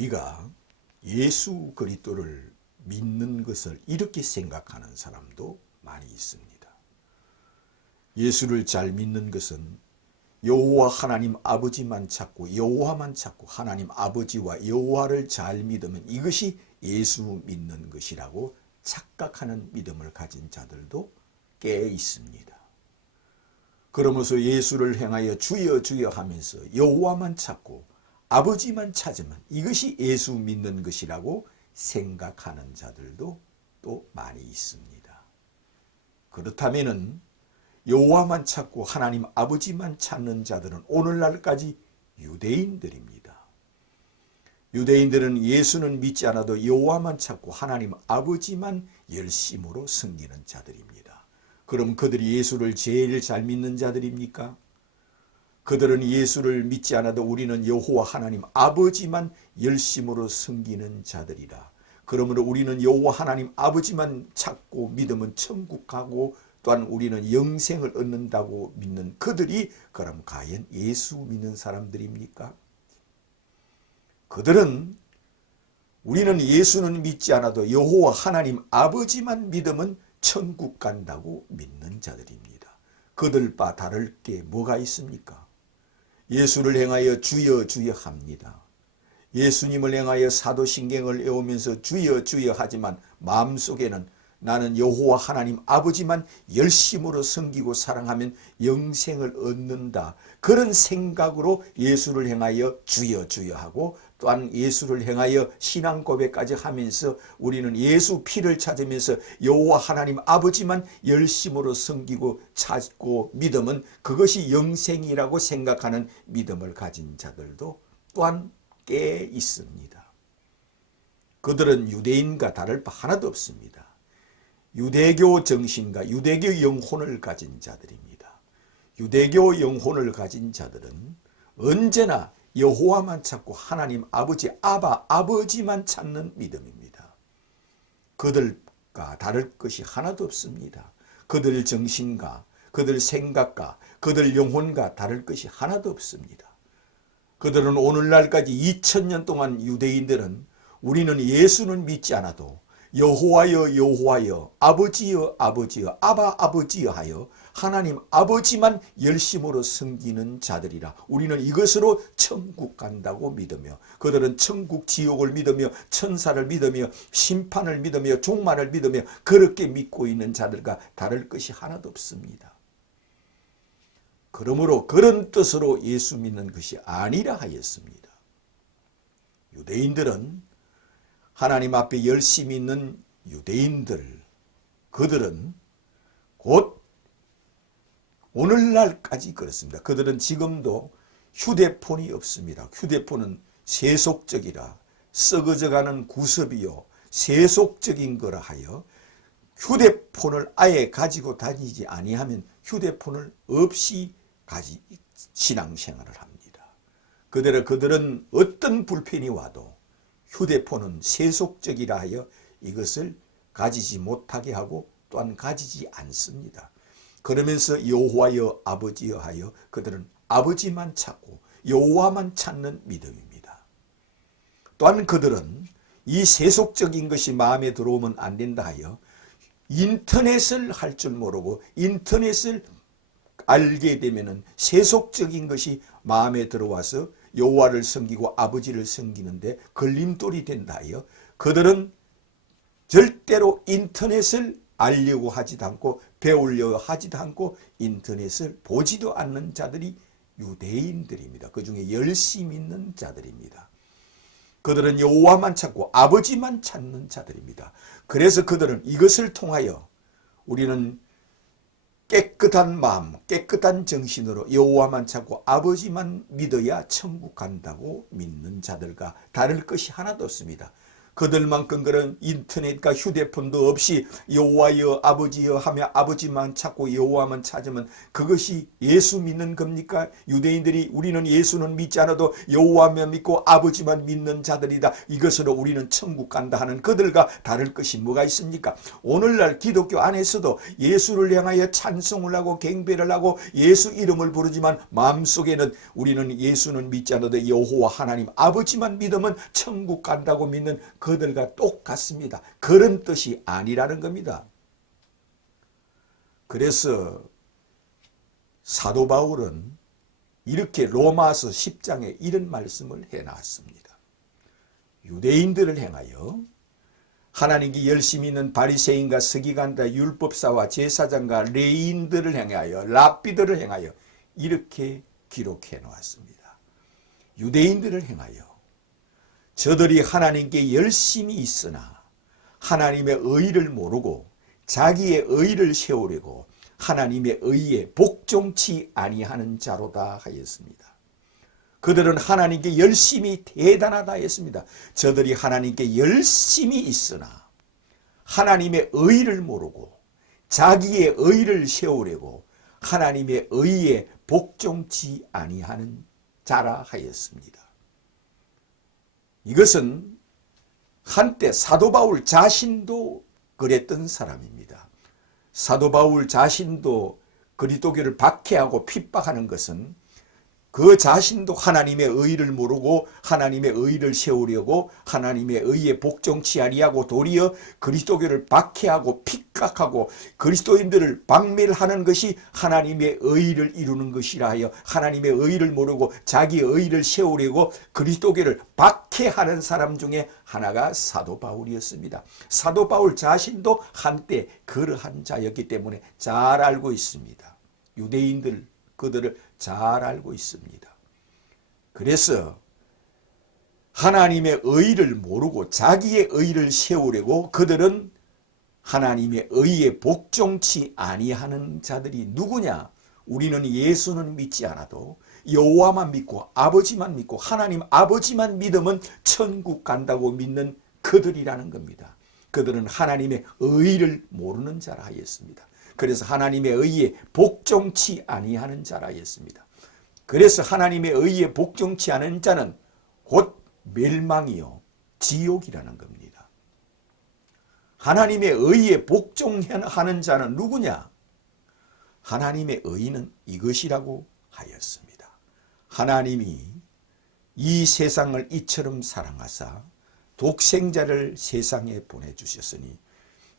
우리가 예수 그리스도를 믿는 것을 이렇게 생각하는 사람도 많이 있습니다. 예수를 잘 믿는 것은 여호와 하나님 아버지만 찾고 여호와만 찾고 하나님 아버지와 여호와를 잘 믿으면 이것이 예수 믿는 것이라고 착각하는 믿음을 가진 자들도 꽤 있습니다. 그러면서 예수를 행하여 주여 주여 하면서 여호와만 찾고 아버지만 찾으면 이것이 예수 믿는 것이라고 생각하는 자들도 또 많이 있습니다. 그렇다면은 여호와만 찾고 하나님 아버지만 찾는 자들은 오늘날까지 유대인들입니다. 유대인들은 예수는 믿지 않아도 여호와만 찾고 하나님 아버지만 열심으로 섬기는 자들입니다. 그럼 그들이 예수를 제일 잘 믿는 자들입니까? 그들은 예수를 믿지 않아도 우리는 여호와 하나님 아버지만 열심으로 섬기는 자들이라. 그러므로 우리는 여호와 하나님 아버지만 찾고 믿으면 천국 가고 또한 우리는 영생을 얻는다고 믿는 그들이 그럼 과연 예수 믿는 사람들입니까? 그들은 우리는 예수는 믿지 않아도 여호와 하나님 아버지만 믿으면 천국 간다고 믿는 자들입니다. 그들 바 다를 게 뭐가 있습니까? 예수를 행하여 주여 주여 합니다. 예수님을 행하여 사도신경을 외우면서 주여 주여 하지만 마음속에는 나는 여호와 하나님 아버지만 열심으로 섬기고 사랑하면 영생을 얻는다. 그런 생각으로 예수를 행하여 주여 주여 하고 또한 예수를 행하여 신앙 고백까지 하면서 우리는 예수 피를 찾으면서 여호와 하나님 아버지만 열심으로 섬기고 찾고 믿으면 그것이 영생이라고 생각하는 믿음을 가진 자들도 또한 꽤 있습니다. 그들은 유대인과 다를 바 하나도 없습니다. 유대교 정신과 유대교 영혼을 가진 자들입니다. 유대교 영혼을 가진 자들은 언제나 여호와만 찾고 하나님 아버지 아버지만 찾는 믿음입니다. 그들과 다를 것이 하나도 없습니다. 그들 정신과 그들 생각과 그들 영혼과 다를 것이 하나도 없습니다. 그들은 오늘날까지 2000년 동안 유대인들은 우리는 예수는 믿지 않아도 여호와여 여호와여 아버지여 아버지여 아버지여 하여 하나님 아버지만 열심으로 섬기는 자들이라. 우리는 이것으로 천국 간다고 믿으며 그들은 천국 지옥을 믿으며 천사를 믿으며 심판을 믿으며 종말을 믿으며 그렇게 믿고 있는 자들과 다를 것이 하나도 없습니다. 그러므로 그런 뜻으로 예수 믿는 것이 아니라 하였습니다. 유대인들은 하나님 앞에 열심히 있는 유대인들, 그들은 곧 오늘날까지 그렇습니다. 그들은 지금도 휴대폰이 없습니다. 휴대폰은 세속적이라 썩어져가는 구습이요 세속적인 거라 하여 휴대폰을 아예 가지고 다니지 아니하면 휴대폰을 없이 신앙생활을 합니다. 그들은 어떤 불편이 와도 휴대폰은 세속적이라 하여 이것을 가지지 못하게 하고 또한 가지지 않습니다. 그러면서 여호와여 아버지여 하여 그들은 아버지만 찾고 여호와만 찾는 믿음입니다. 또한 그들은 이 세속적인 것이 마음에 들어오면 안 된다 하여 인터넷을 할 줄 모르고 인터넷을 알게 되면은 세속적인 것이 마음에 들어와서 여호와를 섬기고 아버지를 섬기는데 걸림돌이 된다 하여 그들은 절대로 인터넷을 알려고 하지도 않고 배우려고 하지도 않고 인터넷을 보지도 않는 자들이 유대인들입니다. 그 중에 열심히 있는 자들입니다. 그들은 여호와만 찾고 아버지만 찾는 자들입니다. 그래서 그들은 이것을 통하여 우리는 깨끗한 마음, 깨끗한 정신으로 여호와만 찾고 아버지만 믿어야 천국 간다고 믿는 자들과 다를 것이 하나도 없습니다. 그들만큼 그런 인터넷과 휴대폰도 없이 여호와여 아버지여 하며 아버지만 찾고 여호와만 찾으면 그것이 예수 믿는 겁니까? 유대인들이 우리는 예수는 믿지 않아도 여호와만 믿고 아버지만 믿는 자들이다, 이것으로 우리는 천국 간다 하는 그들과 다를 것이 뭐가 있습니까? 오늘날 기독교 안에서도 예수를 향하여 찬송을 하고 경배를 하고 예수 이름을 부르지만 마음속에는 우리는 예수는 믿지 않아도 여호와 하나님 아버지만 믿으면 천국 간다고 믿는 그들과 똑같습니다. 그런 뜻이 아니라는 겁니다. 그래서 사도 바울은 이렇게 로마서 10장에 이런 말씀을 해놨습니다. 유대인들을 향하여 하나님께 열심히 있는 바리새인과 서기관과 율법사와 제사장과 레인들을 향하여 랍비들을 향하여 이렇게 기록해 놓았습니다. 유대인들을 향하여 저들이 하나님께 열심히 있으나 하나님의 의를 모르고 자기의 의를 세우려고 하나님의 의에 복종치 아니하는 자로다 하였습니다. 그들은 하나님께 열심히 대단하다 했습니다. 저들이 하나님께 열심히 있으나 하나님의 의를 모르고 자기의 의를 세우려고 하나님의 의에 복종치 아니하는 자라 하였습니다. 이것은 한때 사도 바울 자신도 그랬던 사람입니다. 사도 바울 자신도 그리스도교를 박해하고 핍박하는 것은 그 자신도 하나님의 의를 모르고 하나님의 의를 세우려고 하나님의 의에 복종치 아니하고 도리어 그리스도교를 박해하고 핍박하고 그리스도인들을 박멸하는 것이 하나님의 의를 이루는 것이라 하여 하나님의 의를 모르고 자기의 의를 세우려고 그리스도교를 박해하는 사람 중에 하나가 사도 바울이었습니다. 사도 바울 자신도 한때 그러한 자였기 때문에 잘 알고 있습니다. 유대인들 그들을 잘 알고 있습니다. 그래서 하나님의 의를 모르고 자기의 의를 세우려고 그들은 하나님의 의에 복종치 아니하는 자들이 누구냐? 우리는 예수는 믿지 않아도 여호와만 믿고 아버지만 믿고 하나님 아버지만 믿으면 천국 간다고 믿는 그들이라는 겁니다. 그들은 하나님의 의를 모르는 자라 하였습니다. 그래서 하나님의 의에 복종치 아니하는 자라 하였습니다. 그래서 하나님의 의에 복종치 않은 자는 곧 멸망이요 지옥이라는 겁니다. 하나님의 의에 복종하는 자는 누구냐? 하나님의 의는 이것이라고 하였습니다. 하나님이 이 세상을 이처럼 사랑하사 독생자를 세상에 보내주셨으니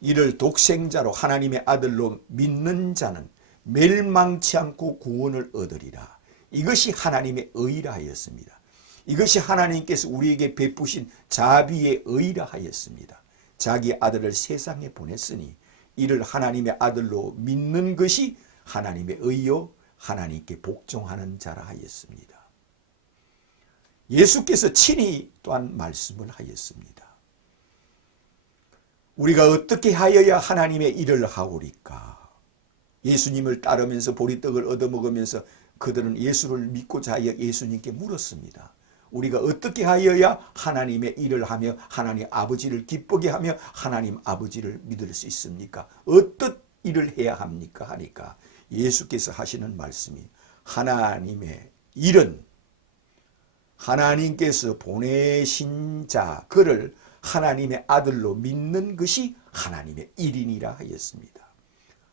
이를 독생자로 하나님의 아들로 믿는 자는 멸망치 않고 구원을 얻으리라. 이것이 하나님의 의라 하였습니다. 이것이 하나님께서 우리에게 베푸신 자비의 의라 하였습니다. 자기 아들을 세상에 보냈으니 이를 하나님의 아들로 믿는 것이 하나님의 의요 하나님께 복종하는 자라 하였습니다. 예수께서 친히 또한 말씀을 하였습니다. 우리가 어떻게 하여야 하나님의 일을 하오리까? 예수님을 따르면서 보리떡을 얻어먹으면서 그들은 예수를 믿고자 하여 예수님께 물었습니다. 우리가 어떻게 하여야 하나님의 일을 하며 하나님 아버지를 기쁘게 하며 하나님 아버지를 믿을 수 있습니까? 어떤 일을 해야 합니까? 하니까 예수께서 하시는 말씀이 하나님의 일은 하나님께서 보내신 자 그를 하나님의 아들로 믿는 것이 하나님의 일이니라 하였습니다.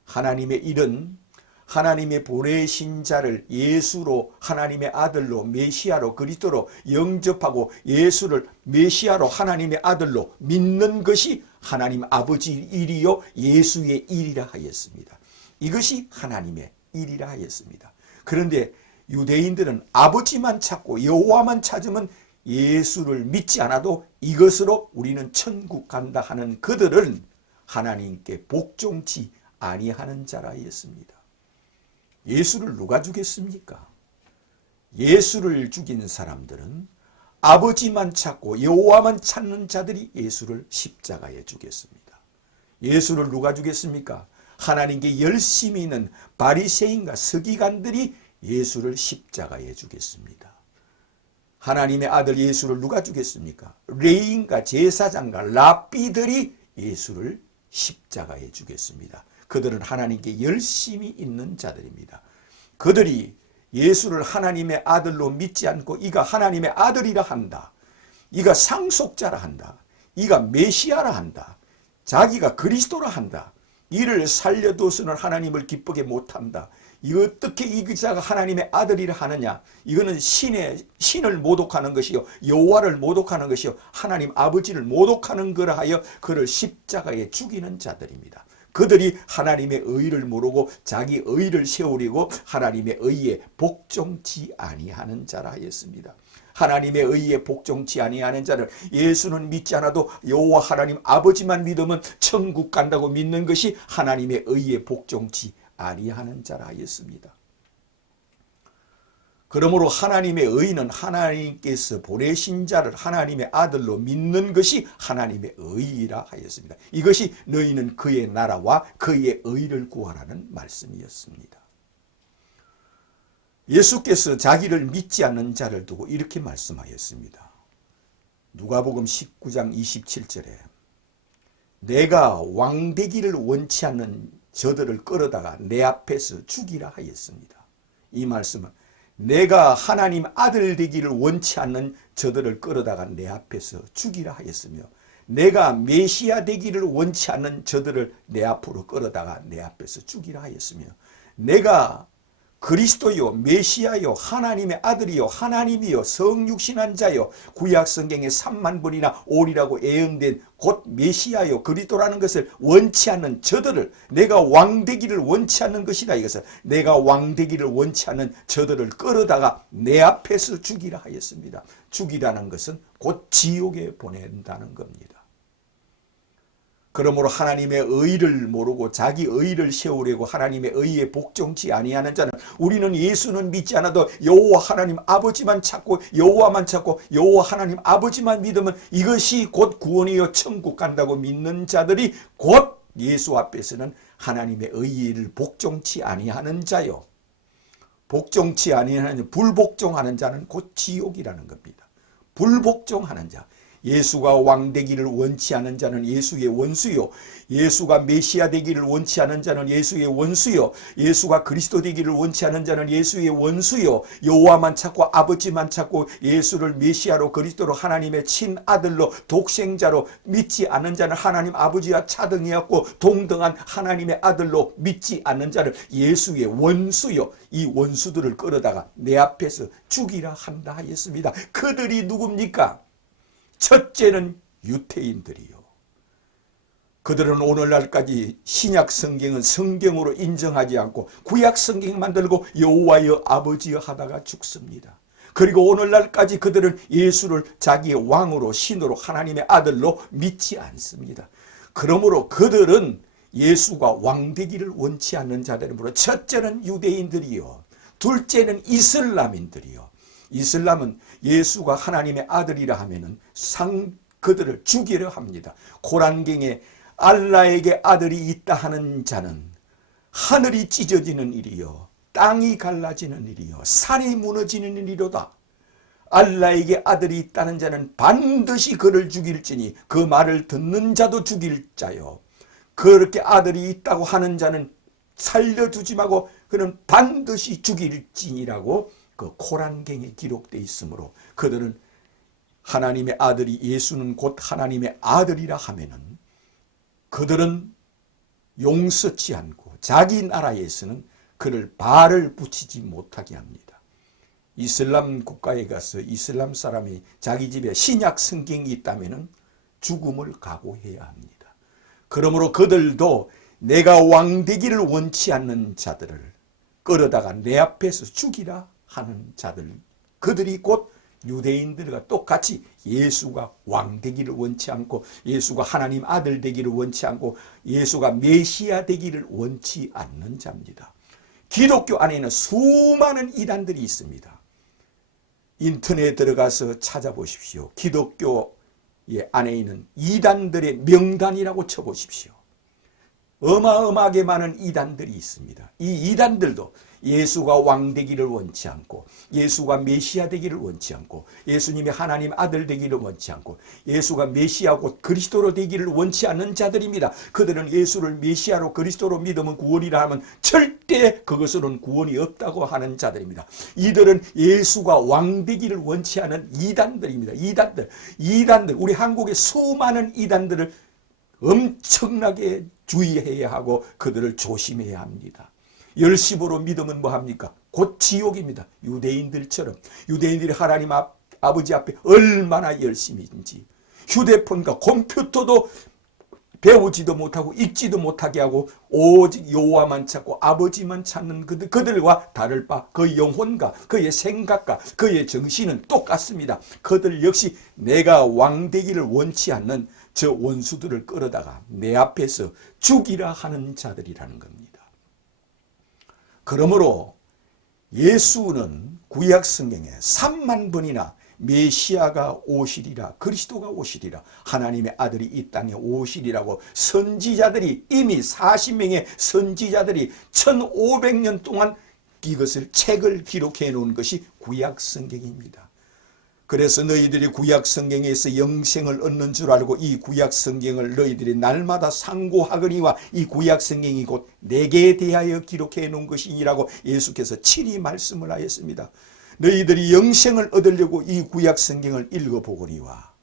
하나님의 일은 하나님의 보내신 자를 예수로 하나님의 아들로 메시아로 그리스도로 영접하고 예수를 메시아로 하나님의 아들로 믿는 것이 하나님 아버지 일이요 예수의 일이라 하였습니다. 이것이 하나님의 일이라 하였습니다. 그런데 유대인들은 아버지만 찾고 여호와만 찾으면 예수를 믿지 않아도 이것으로 우리는 천국 간다 하는 그들은 하나님께 복종치 아니하는 자라 하였습니다. 예수를 누가 죽였습니까? 예수를 죽인 사람들은 아버지만 찾고 여호와만 찾는 자들이 예수를 십자가에 죽였습니다. 예수를 누가 죽였습니까? 하나님께 열심히 있는 바리새인과 서기관들이 예수를 십자가에 죽였습니다. 하나님의 아들 예수를 누가 죽였습니까? 레인과 제사장과 랍비들이 예수를 십자가에 죽였습니다. 그들은 하나님께 열심히 있는 자들입니다. 그들이 예수를 하나님의 아들로 믿지 않고 이가 하나님의 아들이라 한다. 이가 상속자라 한다. 이가 메시아라 한다. 자기가 그리스도라 한다. 이를 살려둬서는 하나님을 기쁘게 못한다. 이거 어떻게 이 기자가 하나님의 아들이라 하느냐? 이거는 신을 모독하는 것이요, 여호와를 모독하는 것이요, 하나님 아버지를 모독하는 거라 하여 그를 십자가에 죽이는 자들입니다. 그들이 하나님의 의를 모르고 자기 의를 세우려고 하나님의 의에 복종치 아니하는 자라 하였습니다. 하나님의 의에 복종치 아니하는 자를 예수는 믿지 않아도 여호와 하나님 아버지만 믿으면 천국 간다고 믿는 것이 하나님의 의에 복종치 아니하는 자라 하였습니다. 그러므로 하나님의 의는 하나님께서 보내신 자를 하나님의 아들로 믿는 것이 하나님의 의라 하였습니다. 이것이 너희는 그의 나라와 그의 의를 구하라는 말씀이었습니다. 예수께서 자기를 믿지 않는 자를 두고 이렇게 말씀하였습니다. 누가복음 19장 27절에 내가 왕되기를 원치 않는 저들을 끌어다가 내 앞에서 죽이라 하였습니다. 이 말씀은 내가 하나님 아들 되기를 원치 않는 저들을 끌어다가 내 앞에서 죽이라 하였으며 내가 메시아 되기를 원치 않는 저들을 내 앞으로 끌어다가 내 앞에서 죽이라 하였으며 내가 그리스도요 메시아요 하나님의 아들이요 하나님이요 성육신한 자요 구약 성경에 3만 번이나 오리라고 애용된 곧 메시아요 그리스도라는 것을 원치 않는 저들을 내가 왕되기를 원치 않는 것이다. 이것을 내가 왕되기를 원치 않는 저들을 끌어다가 내 앞에서 죽이라 하였습니다. 죽이라는 것은 곧 지옥에 보낸다는 겁니다. 그러므로 하나님의 의를 모르고 자기 의를 세우려고 하나님의 의에 복종치 아니하는 자는 우리는 예수는 믿지 않아도 여호와 하나님 아버지만 찾고 여호와만 찾고 여호와 하나님 아버지만 믿으면 이것이 곧 구원이요 천국 간다고 믿는 자들이 곧 예수 앞에서는 하나님의 의를 복종치 아니하는 자요. 복종치 아니하는 불복종하는 자는 곧 지옥이라는 겁니다. 불복종하는 자. 예수가 왕 되기를 원치 않는 자는 예수의 원수요. 예수가 메시아 되기를 원치 않는 자는 예수의 원수요. 예수가 그리스도 되기를 원치 않는 자는 예수의 원수요. 여호와만 찾고 아버지만 찾고 예수를 메시아로 그리스도로 하나님의 친아들로 독생자로 믿지 않는 자는 하나님 아버지와 차등이었고 동등한 하나님의 아들로 믿지 않는 자를 예수의 원수요. 이 원수들을 끌어다가 내 앞에서 죽이라 한다 하였습니다. 그들이 누굽니까? 첫째는 유태인들이요. 그들은 오늘날까지 신약 성경은 성경으로 인정하지 않고 구약 성경 만들고 여호와여 아버지여 하다가 죽습니다. 그리고 오늘날까지 그들은 예수를 자기의 왕으로 신으로 하나님의 아들로 믿지 않습니다. 그러므로 그들은 예수가 왕 되기를 원치 않는 자들이므로 첫째는 유대인들이요. 둘째는 이슬람인들이요. 이슬람은 예수가 하나님의 아들이라 하면은 그들을 죽이려 합니다. 코란경에 알라에게 아들이 있다 하는 자는 하늘이 찢어지는 일이요 땅이 갈라지는 일이요 산이 무너지는 일이로다. 알라에게 아들이 있다는 자는 반드시 그를 죽일지니 그 말을 듣는 자도 죽일 자요. 그렇게 아들이 있다고 하는 자는 살려두지 말고 그는 반드시 죽일지니라고 그 코란경에 기록되어 있으므로 그들은 하나님의 아들이 예수는 곧 하나님의 아들이라 하면은 그들은 용서치 않고 자기 나라에서는 그를 발을 붙이지 못하게 합니다. 이슬람 국가에 가서 이슬람 사람이 자기 집에 신약 성경이 있다면은 죽음을 각오해야 합니다. 그러므로 그들도 내가 왕 되기를 원치 않는 자들을 끌어다가 내 앞에서 죽이라 하는 자들, 그들이 곧 유대인들과 똑같이 예수가 왕 되기를 원치 않고 예수가 하나님 아들 되기를 원치 않고 예수가 메시아 되기를 원치 않는 자입니다. 기독교 안에는 수많은 이단들이 있습니다. 인터넷에 들어가서 찾아보십시오. 기독교 안에 있는 이단들의 명단이라고 쳐보십시오. 어마어마하게 많은 이단들이 있습니다. 이 이단들도 예수가 왕 되기를 원치 않고, 예수가 메시아 되기를 원치 않고, 예수님이 하나님 아들 되기를 원치 않고, 예수가 메시아 곧 그리스도로 되기를 원치 않는 자들입니다. 그들은 예수를 메시아로 그리스도로 믿으면 구원이라 하면 절대 그것으로는 구원이 없다고 하는 자들입니다. 이들은 예수가 왕 되기를 원치 않은 이단들입니다. 이단들, 우리 한국의 수많은 이단들을 엄청나게 주의해야 하고 그들을 조심해야 합니다. 열심으로 믿으면 뭐합니까? 곧 지옥입니다. 유대인들처럼. 유대인들이 하나님 아버지 앞에 얼마나 열심인지, 휴대폰과 컴퓨터도 배우지도 못하고 읽지도 못하게 하고 오직 여호와만 찾고 아버지만 찾는 그들과 다를 바 그 영혼과 그의 생각과 그의 정신은 똑같습니다. 그들 역시 내가 왕 되기를 원치 않는 저 원수들을 끌어다가 내 앞에서 죽이라 하는 자들이라는 겁니다. 그러므로 예수는 구약 성경에 3만 번이나 메시아가 오시리라, 그리스도가 오시리라, 하나님의 아들이 이 땅에 오시리라고 선지자들이, 이미 40명의 선지자들이 1500년 동안 이것을 책을 기록해 놓은 것이 구약 성경입니다. 그래서 너희들이 구약 성경에서 영생을 얻는 줄 알고 이 구약 성경을 너희들이 날마다 상고하거니와 이 구약 성경이 곧 내게 대하여 기록해 놓은 것이니라고 예수께서 친히 말씀을 하였습니다. 너희들이 영생을 얻으려고 이 구약 성경을 읽어보거니와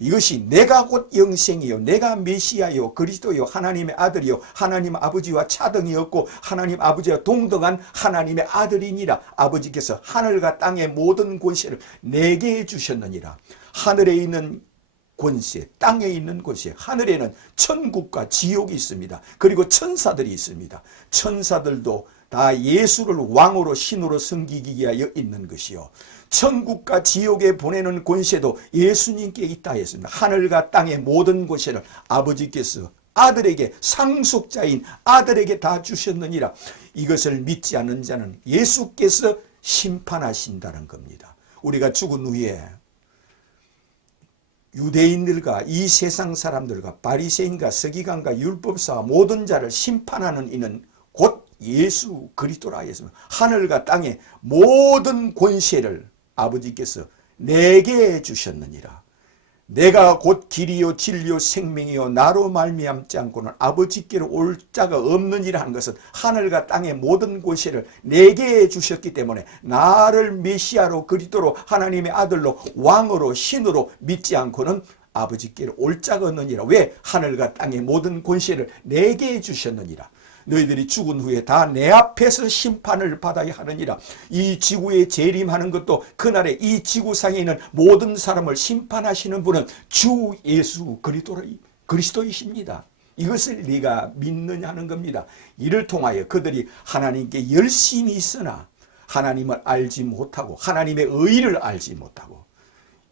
이것이 내가 곧 영생이요, 내가 메시아요, 그리스도요, 하나님의 아들이요, 하나님 아버지와 차등이 없고 하나님 아버지와 동등한 하나님의 아들이니라. 아버지께서 하늘과 땅의 모든 권세를 내게 주셨느니라. 하늘에 있는 권세, 땅에 있는 권세, 하늘에는 천국과 지옥이 있습니다. 그리고 천사들이 있습니다. 천사들도 다 예수를 왕으로 신으로 섬기기 위하여 있는 것이요, 천국과 지옥에 보내는 권세도 예수님께 있다 했습니다. 하늘과 땅의 모든 권세를 아버지께서 아들에게, 상속자인 아들에게 다 주셨느니라. 이것을 믿지 않는 자는 예수께서 심판하신다는 겁니다. 우리가 죽은 후에 유대인들과 이 세상 사람들과 바리새인과 서기관과 율법사와 모든 자를 심판하는 이는 곧 예수 그리스도라 했습니다. 하늘과 땅의 모든 권세를 아버지께서 내게 주셨느니라. 내가 곧 길이요 진리요 생명이요 나로 말미암지 않고는 아버지께로 올 자가 없느니라 하는 것은 하늘과 땅의 모든 권세를 내게 주셨기 때문에 나를 메시아로 그리스도로 하나님의 아들로 왕으로 신으로 믿지 않고는 아버지께로 올 자가 없느니라. 왜? 하늘과 땅의 모든 권세를 내게 주셨느니라. 너희들이 죽은 후에 다 내 앞에서 심판을 받아야 하느니라. 이 지구에 재림하는 것도 그날에 이 지구상에 있는 모든 사람을 심판하시는 분은 주 예수 그리스도이십니다. 이것을 네가 믿느냐는 겁니다. 이를 통하여 그들이 하나님께 열심히 있으나 하나님을 알지 못하고 하나님의 의를 알지 못하고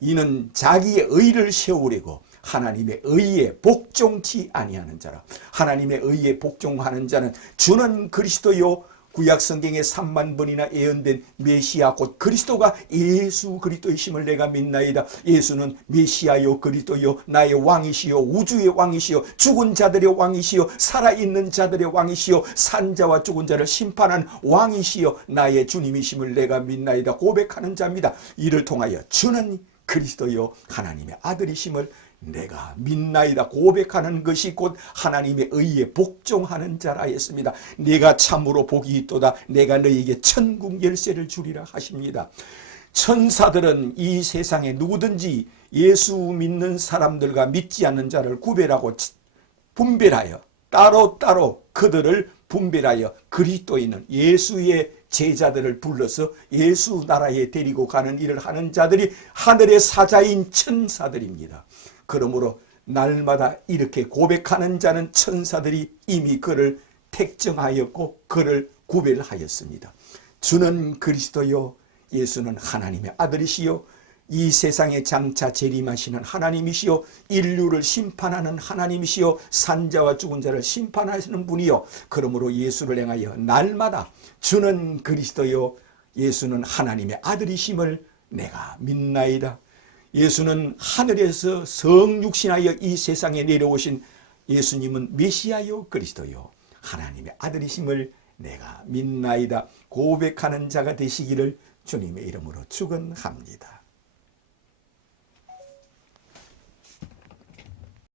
이는 자기의 의를 세우려고 하나님의 의에 복종치 아니하는 자라. 하나님의 의에 복종하는 자는 주는 그리스도요, 구약 성경에 3만 번이나 예언된 메시아 곧 그리스도가 예수 그리스도이심을 내가 믿나이다. 예수는 메시아요 그리스도요 나의 왕이시요 우주의 왕이시요 죽은 자들의 왕이시요 살아있는 자들의 왕이시요 산자와 죽은 자를 심판한 왕이시요 나의 주님이심을 내가 믿나이다 고백하는 자입니다. 이를 통하여 주는 그리스도요 하나님의 아들이심을 내가 믿나이다 고백하는 것이 곧 하나님의 의에 복종하는 자라 했습니다. 내가 참으로 복이 있도다. 내가 너희에게 천국 열쇠를 주리라 하십니다. 천사들은 이 세상에 누구든지 예수 믿는 사람들과 믿지 않는 자를 구별하고 분별하여 따로따로 그들을 분별하여 그리스도인은 예수의 제자들을 불러서 예수 나라에 데리고 가는 일을 하는 자들이 하늘의 사자인 천사들입니다. 그러므로 날마다 이렇게 고백하는 자는 천사들이 이미 그를 택정하였고 그를 구별하였습니다. 주는 그리스도요, 예수는 하나님의 아들이시요, 이 세상에 장차 재림하시는 하나님이시요, 인류를 심판하는 하나님이시요, 산자와 죽은 자를 심판하시는 분이요. 그러므로 예수를 향하여 날마다 주는 그리스도요, 예수는 하나님의 아들이심을 내가 믿나이다. 예수는 하늘에서 성육신하여 이 세상에 내려오신 예수님은 메시아요 그리스도요 하나님의 아들이심을 내가 믿나이다 고백하는 자가 되시기를 주님의 이름으로 축원합니다.